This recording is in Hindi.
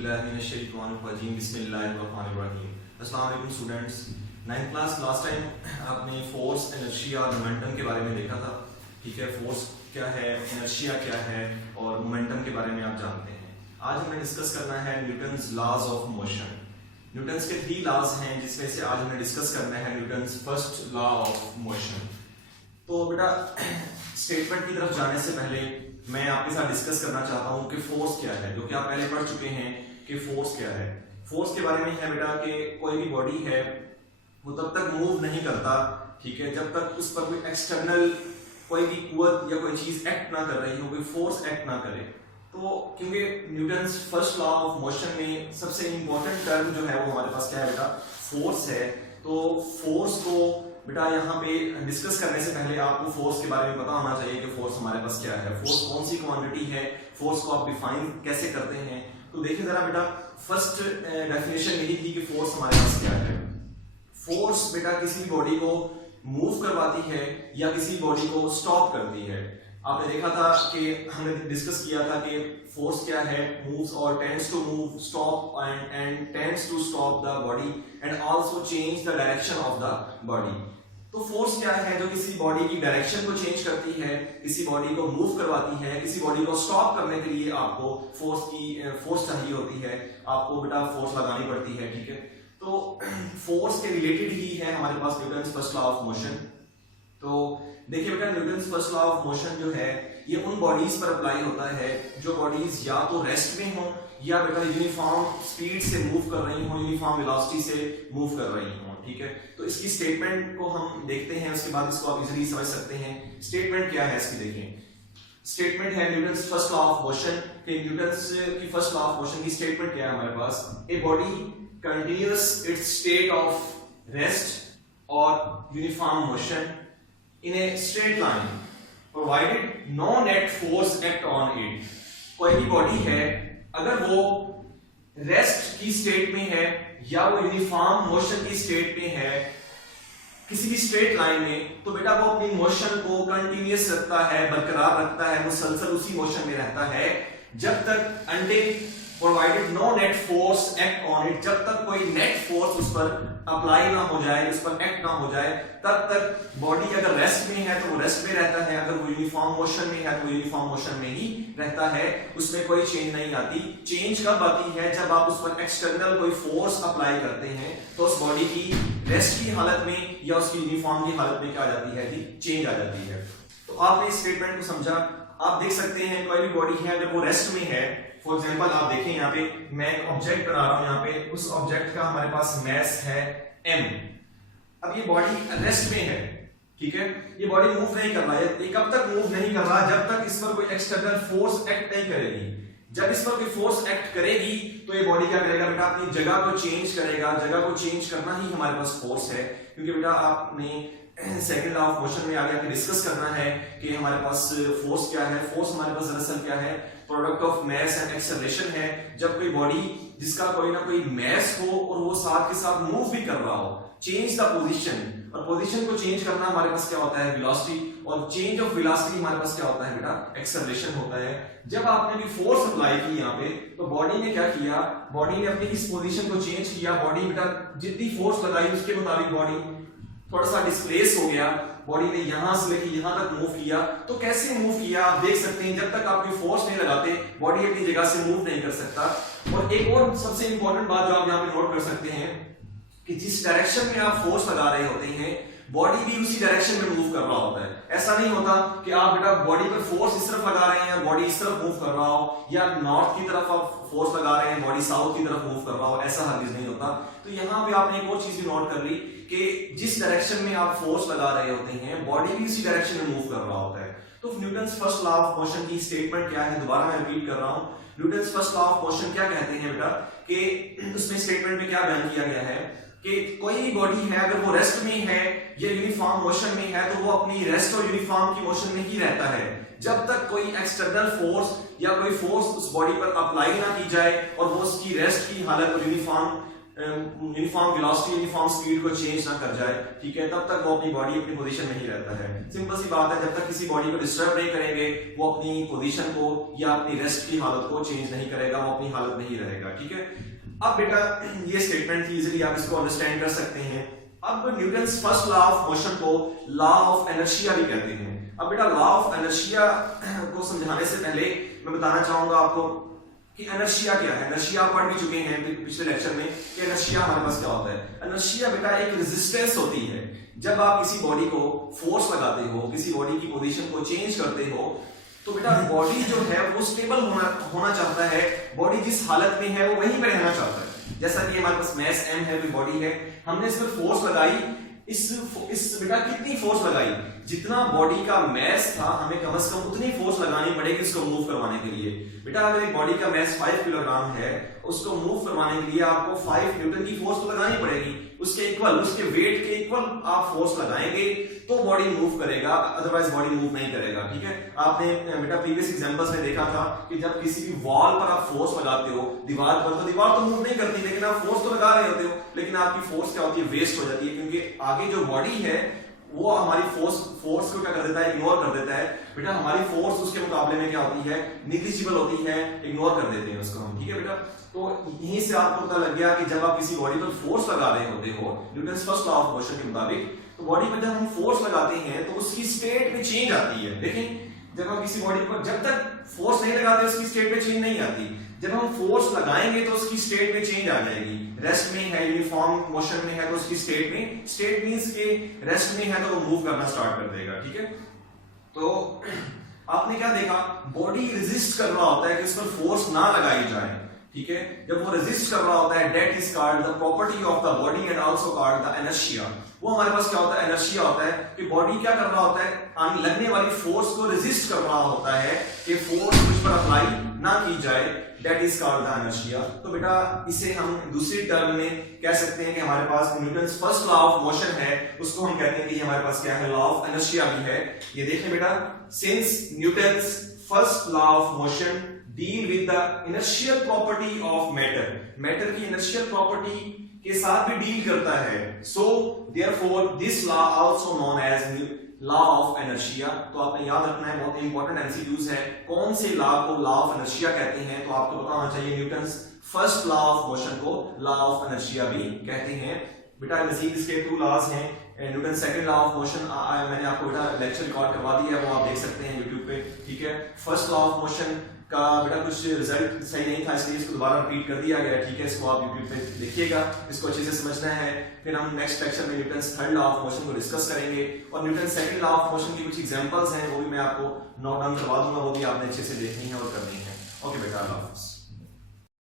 अस्सलाम वालेकुम students. 9th class last time आपने फोर्स, इनर्शिया और मोमेंटम के बारे में देखा था। ठीक है, फोर्स क्या है, इनर्शिया क्या है और मोमेंटम के बारे में आप जानते हैं। आज हमें डिस्कस करना है Newton's laws of motion. Newton's के 3 लॉज हैं जिसमें से आज हमें डिस्कस करना है Newton's first law of motion. तो बेटा स्टेटमेंट की तरफ जाने से पहले मैं आपके साथ डिस्कस करना चाहता हूं कि फोर्स क्या है, जो कि आप पहले पढ़ चुके हैं कि फोर्स क्या है। फोर्स के बारे में है बेटा कि कोई भी बॉडी है वो तब तक मूव नहीं करता, ठीक है, जब तक उस पर कोई एक्सटर्नल कोई भी कुव्वत या कोई चीज एक्ट ना कर रही हो, कोई फोर्स एक्ट ना करे। तो क्योंकि Newton's first law of motion में सबसे इंपॉर्टेंट टर्म जो है वो हमारे पास क्या है बेटा, फोर्स है। तो फोर्स को बेटा यहाँ पे डिस्कस करने से पहले आपको फोर्स के बारे में पता होना चाहिए कि फोर्स हमारे पास क्या है, फोर्स कौन सी क्वांटिटी है, फोर्स को आप डिफाइन कैसे करते हैं। तो देखिए जरा बेटा, फर्स्ट डेफिनेशन यही थी कि फोर्स हमारे पास क्या है। फोर्स बेटा किसी बॉडी को मूव करवाती है या किसी बॉडी को स्टॉप करती है। आपने देखा था कि हमने डिस्कस किया था कि फोर्स क्या है, मूव्स और tends to move, stop and tends to stop the body and also change the direction of the body. तो फोर्स क्या है, जो किसी बॉडी की डायरेक्शन को चेंज करती है, किसी बॉडी को मूव करवाती है, किसी बॉडी को स्टॉप करने के लिए आपको फोर्स चाहिए होती है, आपको बेटा फोर्स लगानी पड़ती है। ठीक है, तो फोर्स के रिलेटेड ही है हमारे पास Newton's first law of motion. तो देखिए बेटा, Newton's first law of motion जो है ये उन बॉडीज पर अप्लाई होता है जो बॉडीज या तो रेस्ट में हो या बेटा यूनिफॉर्म स्पीड से मूव कर रही हो, यूनिफॉर्म वेलोसिटी से मूव कर रही हो। ठीक है, तो इसकी स्टेटमेंट को हम देखते हैं, उसके बाद इसको आप इजीली समझ सकते हैं। स्टेटमेंट क्या है इसकी, देखें। स्टेटमेंट है Newton's first law of motion कि न्यूटन्स की फर्स्ट लॉ ऑफ मोशन की स्टेटमेंट क्या है हमारे पास, a body continues its state of rest or uniform motion in a straight line provided no net force act on it। कोई भी बॉडी है अगर वो रेस्ट की स्टेट में है या वो यूनिफॉर्म मोशन की स्टेट में है किसी भी स्ट्रेट लाइन में, तो बेटा वो अपनी मोशन को कंटिन्यूअस रखता है, बरकरार रखता है, मुसलसल उसी मोशन में रहता है जब तक until provided no net force act on it, जब तक कोई नेट फोर्स उस पर अप्लाई ना हो जाए, उस पर एक्ट ना हो जाए, तब तक बॉडी अगर रेस्ट में है तो वो रेस्ट में रहता है, अगर वो यूनिफॉर्म मोशन में है तो वो यूनिफॉर्म मोशन में ही रहता है, उसमें कोई चेंज नहीं आती। चेंज कब आती है, जब आप उस पर एक्सटर्नल कोई फोर्स अप्लाई करते हैं तो उस बॉडी की रेस्ट की हालत में या उसकी यूनिफॉर्म की हालत में क्या आ जाती है, चेंज आ जाती है। तो आपने इस स्टेटमेंट को समझा। आप देख सकते हैं कोई भी बॉडी है अगर वो रेस्ट में है, फॉर एग्जाम्पल आप देखें यहाँ पे मैं एक ऑब्जेक्ट बना रहा हूं, यहाँ पे उस ऑब्जेक्ट का हमारे पास मास है m। अब ये बॉडी रेस्ट में है, ठीक है, ये बॉडी मूव नहीं कर रहा है। ये कब तक मूव नहीं कर रहा, जब तक इस पर कोई एक्सटर्नल फोर्स एक्ट नहीं करेगी। जब इस पर कोई फोर्स एक्ट करेगी तो ये बॉडी क्या करेगा बेटा, अपनी जगह को चेंज करेगा। जगह को चेंज करना ही हमारे पास फोर्स है, क्योंकि बेटा आपने सेकंड लॉ ऑफ मोशन में आगे आके डिस्कस करना है कि हमारे पास फोर्स क्या है। फोर्स हमारे पास दरअसल क्या है, product of mass and acceleration है। जब कोई बॉडी जिसका कोई ना कोई मास हो और वो साथ के साथ मूव भी कर रहा हो, चेंज द पोजीशन, और पोजीशन को चेंज करना हमारे पास क्या होता है, वेलोसिटी, और चेंज ऑफ वेलोसिटी हमारे पास क्या होता है बेटा, एक्सेलरेशन होता है। जब आपने भी फोर्स अप्लाई की यहाँ पे, तो बॉडी ने क्या किया, बॉडी ने अपनी इस पोजीशन को चेंज किया। बॉडी बेटा जितनी फोर्स लगाई उसके मुताबिक बॉडी थोड़ा सा डिस्प्लेस हो गया, बॉडी ने यहां से लेके यहां तक मूव किया। तो कैसे मूव किया आप देख सकते हैं, जब तक आप कोई फोर्स नहीं लगाते बॉडी अपनी जगह से मूव नहीं कर सकता। और एक और सबसे इंपॉर्टेंट बात जो आप यहां पे नोट कर सकते हैं कि जिस डायरेक्शन में आप फोर्स लगा रहे होते हैं बॉडी भी उसी डायरेक्शन में मूव कर रहा होता है। ऐसा नहीं होता कि आप बेटा बॉडी पर फोर्स इस तरफ लगा रहे हैं बॉडी इस तरफ मूव कर रहा हो, या नॉर्थ की तरफ आप फोर्स लगा रहे हैं बॉडी साउथ की तरफ मूव कर रहा हो, ऐसा हरगिज नहीं होता। तो यहाँ पे आपने एक और चीज नोट कर ली कि जिस डायरेक्शन में आप फोर्स लगा रहे होते हैं बॉडी भी उसी डायरेक्शन में मूव कर रहा होता है। तो Newton's first law of motion की स्टेटमेंट क्या है, दोबारा मैं रिपीट कर रहा हूं। Newton's first law of motion क्या कहते हैं बेटा, कि उसमें स्टेटमेंट में क्या बयान किया गया है कि कोई भी बॉडी है अगर वो रेस्ट में है या यूनिफॉर्म मोशन में है तो वो अपनी रेस्ट और यूनिफॉर्म की मोशन में ही रहता है जब तक कोई एक्सटर्नल फोर्स या कोई फोर्स उस बॉडी पर अप्लाई ना की जाए और वो उसकी रेस्ट की हालत और uniform uniform velocity uniform speed को चेंज ना कर जाए, ठीक है, तब तक वो अपनी बॉडी अपनी पोजीशन में ही रहता है। सिंपल सी बात है, जब तक किसी बॉडी को डिस्टर्ब नहीं करेंगे वो अपनी पोजीशन को या अपनी रेस्ट की हालत को चेंज नहीं करेगा, वो अपनी हालत में ही रहेगा, ठीक है। अब बेटा ये स्टेटमेंट थी, इजीली आप इसको अंडरस्टैंड कर सकते हैं। अब Newton's first law of motion को लॉ ऑफ इनर्शिया भी कहते हैं। अब बेटा लॉ ऑफ इनर्शिया को समझाने से पहले मैं बताना चाहूंगा आपको कि इनर्शिया क्या है। इनर्शिया आप पढ़ भी चुके हैं पिछले लेक्चर में कि इनर्शिया हमारे पास क्या होता है। इनर्शिया बेटा एक रेजिस्टेंस होती है। जब आप किसी बॉडी को फोर्स लगाते हो, किसी बॉडी की पोजीशन को चेंज करते हो, तो बेटा बॉडी जो है वो स्टेबल होना चाहता है, बॉडी जिस हालत में है वो वहीं पे रहना चाहता है। जैसा कि हमारे पास मैस m है, कोई बॉडी है, हमने इस पर फोर्स लगाई, इस बेटा कितनी फोर्स लगाई, जितना बॉडी का मैस था हमें कम से कम उतनी फोर्स लगानी पड़ेगी इसको मूव करवाने के लिए। बेटा अगर एक बॉडी का मैस 5 किलोग्राम है, उसको मूव करवाने के लिए आपको 5 न्यूटन की फोर्स तो लगानी पड़ेगी, उसके इक्वल, उसके वेट के इक्वल आप फोर्स लगाएंगे तो बॉडी मूव करेगा, अदरवाइज बॉडी मूव नहीं करेगा, ठीक है। आपने बेटा प्रीवियस एग्जांपल्स में देखा था कि जब किसी भी वॉल पर आप फोर्स लगाते हो, दीवार पर, तो दीवार तो मूव नहीं करती, लेकिन आप फोर्स तो लगा रहे होते हो, लेकिन आपकी फोर्स क्या होती है, वेस्ट हो जाती है, क्योंकि आगे जो बॉडी है वो हमारी फोर्स को क्या कर देता है, इग्नोर कर देता है। बेटा हमारी फोर्स उसके मुकाबले में क्या होती है, निग्लिजिबल होती है, इग्नोर कर देते हैं उसको हम, ठीक है बेटा। तो यहीं से आपको पता लग गया कि जब आप किसी बॉडी पर फोर्स लगा रहे होते हो Newton's first law of motion के मुताबिक, तो बॉडी पर जब हम फोर्स लगाते हैं तो उसकी स्टेट में चेंज आती है। लेकिन जब हम किसी बॉडी पर जब तक फोर्स नहीं लगाते उसकी स्टेट में चेंज नहीं आती, जब हम फोर्स लगाएंगे तो उसकी स्टेट में चेंज आ जाएगी। रेस्ट में है, यूनिफॉर्म मोशन में है, तो उसकी स्टेट में, स्टेट मींस के रेस्ट में है तो वो मूव करना स्टार्ट कर देगा, ठीक है। तो आपने क्या देखा, बॉडी रेजिस्ट कर रहा होता है कि उस पर फोर्स ना लगाई जाए, ठीक है। जब वो रेजिस्ट कर रहा होता है, that is called the property of the body and also called the inertia. वो हमारे पास क्या होता है, इनर्शिया होता है कि बॉडी क्या कर रहा होता है, लगने वाली फोर्स को रेजिस्ट कर रहा होता है कि फोर्स मुझ पर अप्लाई ना की जाए, that is called the inertia. तो बेटा इसे हम दूसरी टर्म में कह सकते हैं कि हमारे पास Newton's first law of motion है, उसको हम कहते हैं कि हमारे पास क्या है, लॉ ऑफ इनर्शिया भी है। ये देखें बेटा, since Newton's first law of motion deal with the inertial property of matter, matter की इनर्शियल प्रॉपर्टी के साथ भी डील करता है, so therefore this law also known as law of inertia. तो आपने याद रखना है, बहुत इंपॉर्टेंट एमसीक्यूज है, कौन से लॉ को लॉ ऑफ इनर्शिया कहते हैं, तो आपको पता होना चाहिए Newton's first law of motion को लॉ ऑफ इनर्शिया भी कहते हैं। बेटा मजीद इसके 2 लॉज हैं, Newton second law of motion मैंने आपको बेटा लेक्चर रिकॉर्ड करवा दिया है, वो आप देख सकते हैं यूट्यूब पे, ठीक है। फर्स्ट लॉ ऑफ मोशन का बेटा कुछ रिजल्ट सही नहीं था, इसलिए इसको दोबारा रिपीट कर दिया गया, ठीक है। इसको आप यूट्यूब पे देखिएगा, इसको अच्छे से समझना है। फिर हम नेक्स्ट लेक्चर में Newton third law of motion को डिस्कस करेंगे, और Newton second law of motion की कुछ एग्जांपल्स हैं वो भी मैं आपको नोट डाउन करवा दूंगा, वो भी आपने अच्छे से देखनी है और करनी है। ओके बेटा, अल्लाह हाफिज़।